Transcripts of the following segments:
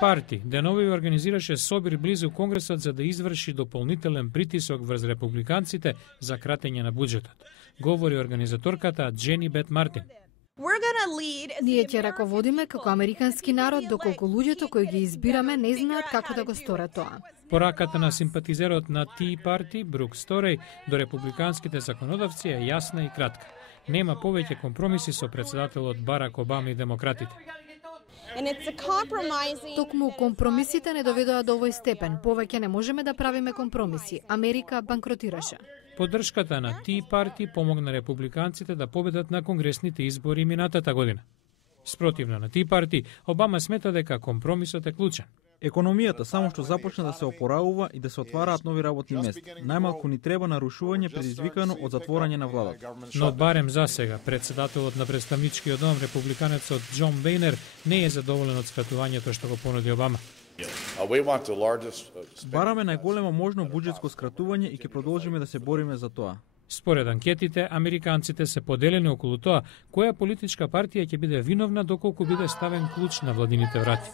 парти денови организираше собир близу Конгресот за да изврши дополнителен притисок врз републиканците за кратење на буџетот, говори организаторката Джени Бет Мартин. Ние ќе раководиме како американски народ доколку луѓето кои ги избираме не знаат како да го сторат тоа. Пораката на симпатизерот на Tea Party, Брук Сторей, до републиканските законодавци е јасна и кратка. Нема повеќе компромиси со председателот Барак Обама и демократите. Токму компромисите не доведоа до овој степен. Повеќе не можеме да правиме компромиси. Америка банкротираше. Поддршката на Tea Party помогна републиканците да победат на конгресните избори минатата година. Спротивно на Tea Party, Обама смета дека компромисот е клучен. Економијата само што започна да се опоравува и да се отвараат нови работни места. Најмалку ни треба нарушување предизвикано од затворање на владата. Но барем за сега, председателот на представничкиот дом, републиканецот Џон Бејнер, не е задоволен од скратувањето што го понуди Обама. Бараме најголемо можно буџетско скратување и ќе продолжиме да се бориме за тоа. Според анкетите, американците се поделени околу тоа која политичка партија ќе биде виновна доколку биде ставен клуч на владините врати.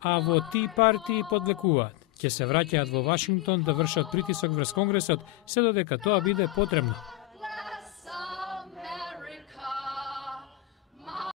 А во Tea Party подлекуваат. Ќе се враќаат во Вашингтон да вршат притисок врз Конгресот се додека тоа биде потребно.